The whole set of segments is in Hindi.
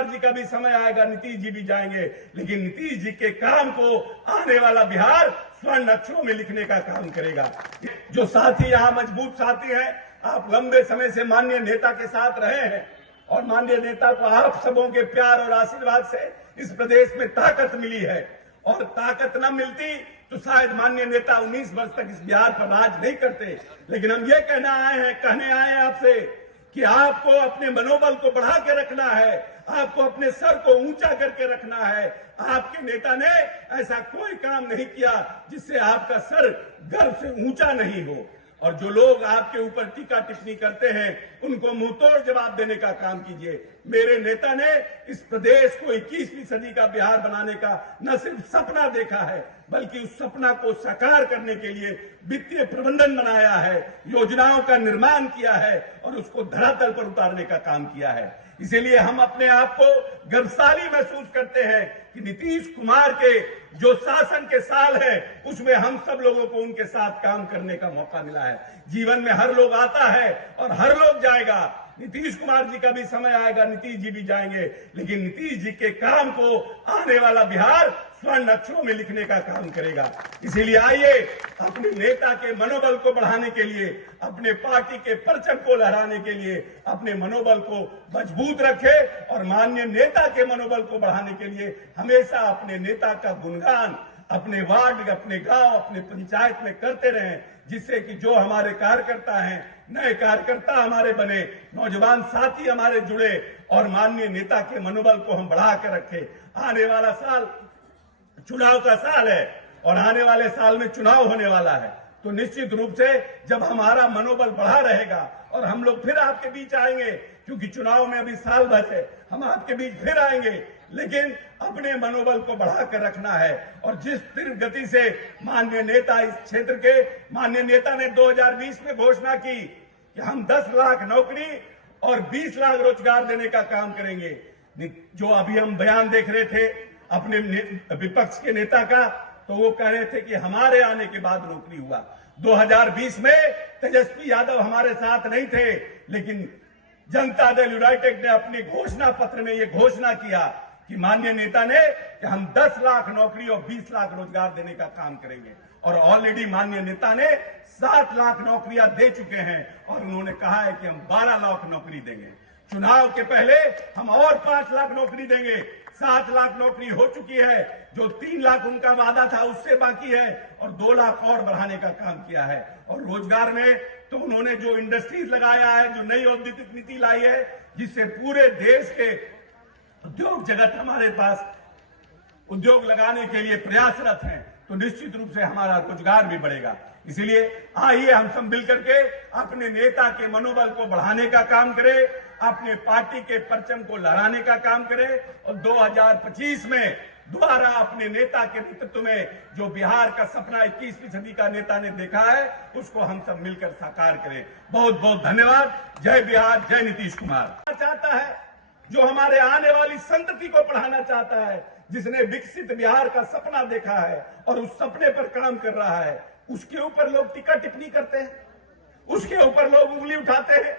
कुमार जी का भी समय आएगा, नीतीश जी भी जाएंगे, लेकिन नीतीश जी के काम को आने वाला बिहार स्वर्ण अक्षरों में लिखने का काम करेगा। जो साथी यहाँ मजबूत साथी हैं, आप लंबे समय से माननीय नेता के साथ रहे हैं और माननीय नेता को आप सबों के प्यार और आशीर्वाद से इस प्रदेश में ताकत मिली है, और ताकत न मिलती तो शायद माननीय नेता 19 वर्ष तक इस बिहार पर राज नहीं करते। लेकिन हम ये कहने आए हैं आपसे कि आपको अपने मनोबल को बढ़ा के रखना है, आपको अपने सर को ऊंचा करके रखना है। आपके नेता ने ऐसा कोई काम नहीं किया जिससे आपका सर गर्व से ऊंचा नहीं हो, और जो लोग आपके ऊपर टीका टिप्पणी करते हैं उनको मुंहतोड़ जवाब देने का काम कीजिए। मेरे नेता ने इस प्रदेश को 21वीं सदी का बिहार बनाने का न सिर्फ सपना देखा है, बल्कि उस सपना को साकार करने के लिए वित्तीय प्रबंधन बनाया है, योजनाओं का निर्माण किया है और उसको धरातल पर उतारने का काम किया है। इसीलिए हम अपने आप को गर्वशाली महसूस करते हैं कि नीतीश कुमार के जो शासन के साल है उसमें हम सब लोगों को उनके साथ काम करने का मौका मिला है। जीवन में हर लोग आता है और हर लोग जाएगा। नीतीश कुमार जी का भी समय आएगा, नीतीश जी भी जाएंगे, लेकिन नीतीश जी के काम को आने वाला बिहार स्वर्ण अक्षरों में लिखने का काम करेगा। इसीलिए आइए अपने नेता के मनोबल को बढ़ाने के लिए, अपने पार्टी के परचम को लहराने के लिए अपने मनोबल को मजबूत रखें और माननीय नेता के मनोबल को बढ़ाने के लिए हमेशा अपने नेता का गुणगान अपने वार्ड, अपने गांव, अपने पंचायत में करते रहें, जिससे कि जो हमारे कार्यकर्ता हैं, नए कार्यकर्ता हमारे बने, नौजवान साथी हमारे जुड़े और माननीय नेता के मनोबल को हम बढ़ा कर रखें। आने वाला साल चुनाव का साल है और आने वाले साल में चुनाव होने वाला है, तो निश्चित रूप से जब हमारा मनोबल बढ़ा रहेगा और हम लोग फिर आपके बीच आएंगे, क्योंकि चुनाव में अभी साल भर है, हम आपके बीच फिर आएंगे, लेकिन अपने मनोबल को बढ़ाकर रखना है। और जिस तीव्र गति से माननीय नेता इस क्षेत्र के माननीय नेता ने 2020 में घोषणा की कि हम 10 लाख नौकरी और 20 लाख रोजगार देने का काम करेंगे, जो अभी हम बयान देख रहे थे अपने विपक्ष के नेता का, तो वो कह रहे थे कि हमारे आने के बाद नौकरी हुआ। 2020 में तेजस्वी यादव हमारे साथ नहीं थे, लेकिन जनता दल यूनाइटेड ने अपने घोषणा पत्र में ये घोषणा किया कि माननीय नेता ने कि हम 10 लाख नौकरी और 20 लाख रोजगार देने का काम करेंगे, और ऑलरेडी माननीय नेता ने 7 लाख नौकरियां दे चुके हैं और उन्होंने कहा है कि हम 12 लाख नौकरी देंगे। चुनाव के पहले हम और 5 लाख नौकरी देंगे। 7 लाख नौकरी हो चुकी है, जो 3 लाख उनका वादा था उससे बाकी है, और 2 लाख और बढ़ाने का काम किया है। और रोजगार में तो उन्होंने जो इंडस्ट्रीज लगाया है, जो नई औद्योगिक नीति लाई है, जिससे पूरे देश के उद्योग जगत हमारे पास उद्योग लगाने के लिए प्रयासरत हैं, तो निश्चित रूप से हमारा रोजगार भी बढ़ेगा। इसीलिए आइए हम सब मिलकर के अपने नेता के मनोबल को बढ़ाने का काम करें, अपने पार्टी के परचम को लहराने का काम करें, और 2025 में दोबारा अपने नेता के नेतृत्व में जो बिहार का सपना 21वीं सदी का नेता ने देखा है उसको हम सब मिलकर साकार करें। बहुत बहुत धन्यवाद। जय बिहार, जय नीतीश कुमार। चाहता है जो हमारे आने वाली संतति को पढ़ाना चाहता है, जिसने विकसित बिहार का सपना देखा है और उस सपने पर काम कर रहा है, उसके ऊपर लोग टीका टिप्पणी करते हैं, उसके ऊपर लोग उंगली उठाते हैं।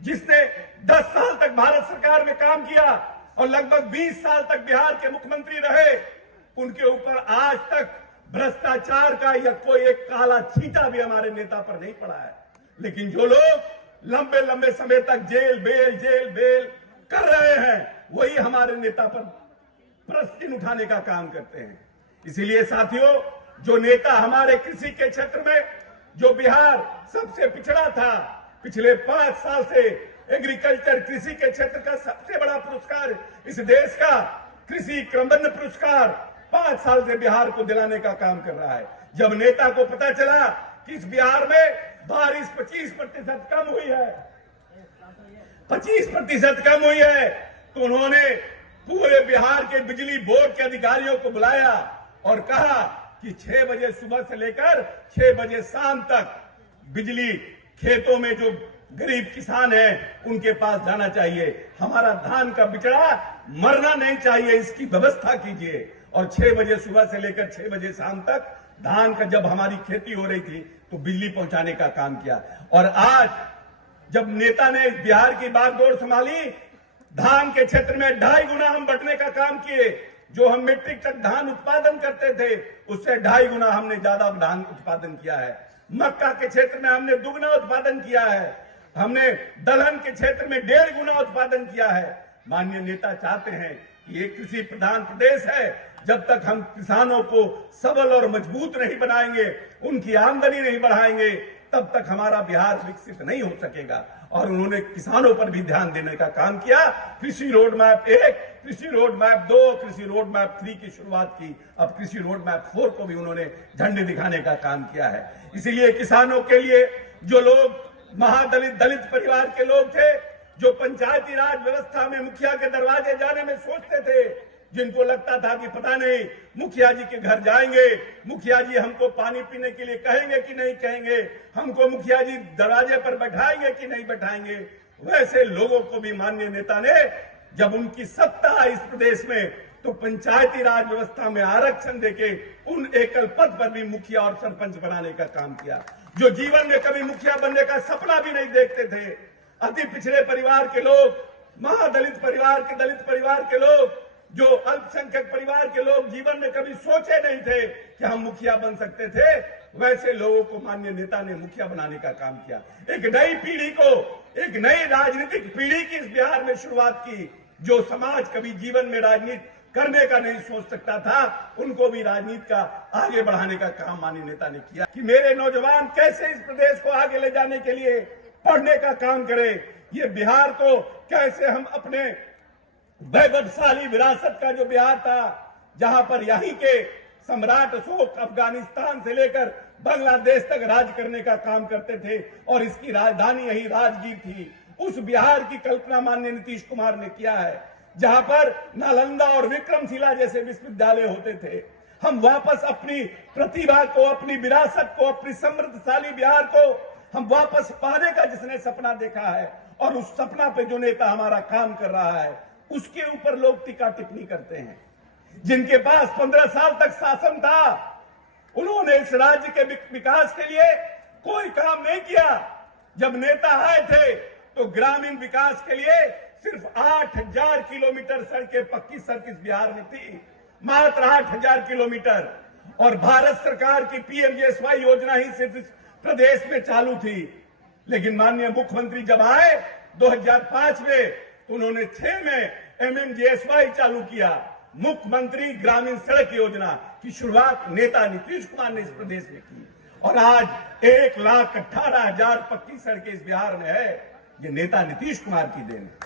जिसने 10 साल तक भारत सरकार में काम किया और लगभग 20 साल तक बिहार के मुख्यमंत्री रहे, उनके ऊपर आज तक भ्रष्टाचार का या कोई एक काला छींटा भी हमारे नेता पर नहीं पड़ा है। लेकिन जो लोग लंबे लंबे समय तक जेल बेल कर रहे हैं, वही हमारे नेता पर प्रश्न उठाने का काम करते हैं। इसीलिए साथियों, जो नेता हमारे कृषि के क्षेत्र में, जो बिहार सबसे पिछड़ा था, पिछले 5 साल से एग्रीकल्चर कृषि के क्षेत्र का सबसे बड़ा पुरस्कार इस देश का कृषि क्रमबद्ध पुरस्कार 5 साल से बिहार को दिलाने का काम कर रहा है। जब नेता को पता चला कि इस बिहार में बारिश 25% कम हुई है, 25% कम हुई है, तो उन्होंने पूरे बिहार के बिजली बोर्ड के अधिकारियों को बुलाया और कहा कि 6 बजे सुबह से लेकर 6 बजे शाम तक बिजली खेतों में जो गरीब किसान हैं उनके पास जाना चाहिए। हमारा धान का बिचड़ा मरना नहीं चाहिए, इसकी व्यवस्था कीजिए। और 6 बजे सुबह से लेकर 6 बजे शाम तक धान का जब हमारी खेती हो रही थी तो बिजली पहुंचाने का काम किया। और आज जब नेता ने बिहार की बागडोर संभाली, धान के क्षेत्र में 2.5 गुना हम बढ़ने का काम किए। जो हम मीट्रिक टन धान उत्पादन करते थे उससे 2.5 गुना हमने ज्यादा धान उत्पादन किया है। मक्का के क्षेत्र में हमने दुगना उत्पादन किया है। हमने दलहन के क्षेत्र में 1.5 गुना उत्पादन किया है। माननीय नेता चाहते हैं कि ये कृषि प्रधान प्रदेश है, जब तक हम किसानों को सबल और मजबूत नहीं बनाएंगे, उनकी आमदनी नहीं बढ़ाएंगे, तब तक हमारा बिहार विकसित नहीं हो सकेगा। और उन्होंने किसानों पर भी ध्यान देने का काम किया। कृषि रोड मैप 1, कृषि रोड मैप 2, कृषि रोड मैप 3 की शुरुआत की। अब कृषि रोड मैप 4 को भी उन्होंने झंडे दिखाने का काम किया है। इसीलिए किसानों के लिए जो लोग महादलित दलित परिवार के लोग थे, जो पंचायती राज व्यवस्था में मुखिया के दरवाजे जाने में सोचते थे, जिनको लगता था कि पता नहीं मुखिया जी के घर जाएंगे, मुखिया जी हमको पानी पीने के लिए कहेंगे कि नहीं कहेंगे, हमको मुखिया जी दरवाजे पर बैठाएंगे कि नहीं बैठाएंगे, वैसे लोगों को भी माननीय नेता ने, जब उनकी सत्ता आई इस प्रदेश में, तो पंचायती राज व्यवस्था में आरक्षण देके उन एकल पद पर भी मुखिया और सरपंच बनाने का काम किया। जो जीवन में कभी मुखिया बनने का सपना भी नहीं देखते थे, अति पिछड़े परिवार के लोग, महादलित परिवार के, दलित परिवार के लोग, जो अल्पसंख्यक परिवार के लोग जीवन में कभी सोचे नहीं थे कि हम मुखिया बन सकते थे, वैसे लोगों को माननीय नेता ने मुखिया बनाने का काम किया। एक नई पीढ़ी को, एक नई राजनीतिक पीढ़ी की इस बिहार में शुरुआत की। जो समाज कभी जीवन में राजनीति करने का नहीं सोच सकता था, उनको भी राजनीति का आगे बढ़ाने का काम माननीय नेता ने किया। कि मेरे नौजवान कैसे इस प्रदेश को आगे ले जाने के लिए पढ़ने का काम करें, ये बिहार को कैसे हम अपने वैभवशाली विरासत का जो बिहार था, जहां पर यहीं के सम्राट अशोक अफगानिस्तान से लेकर बांग्लादेश तक राज करने का काम करते थे और इसकी राजधानी यही राजगीर थी, उस बिहार की कल्पना माननीय नीतीश कुमार ने किया है, जहां पर नालंदा और विक्रमशिला जैसे विश्वविद्यालय होते थे। हम वापस अपनी प्रतिभा को, अपनी विरासत को, अपनी समृद्धशाली बिहार को हम वापस पाने का जिसने सपना देखा है, और उस सपना पे जो नेता हमारा काम कर रहा है, उसके ऊपर लोग टीका टिप्पणी करते हैं। जिनके पास 15 साल तक शासन था, उन्होंने इस राज्य के विकास के लिए कोई काम नहीं किया। जब नेता आए थे तो ग्रामीण विकास के लिए सिर्फ 8,000 किलोमीटर सड़कें, पक्की सड़क इस बिहार में थी, मात्र 8,000 किलोमीटर। और भारत सरकार की पीएमजीएसवाई योजना ही सिर्फ इस प्रदेश में चालू थी। लेकिन माननीय मुख्यमंत्री जब आए 2005 में, तो उन्होंने 6 में एमएमजीएसवाई चालू किया। मुख्यमंत्री ग्रामीण सड़क योजना की शुरुआत नेता नीतीश कुमार ने इस प्रदेश में की, और आज 1,18,000 पक्की सड़कें इस बिहार में है। ये नेता नीतीश कुमार की देन है।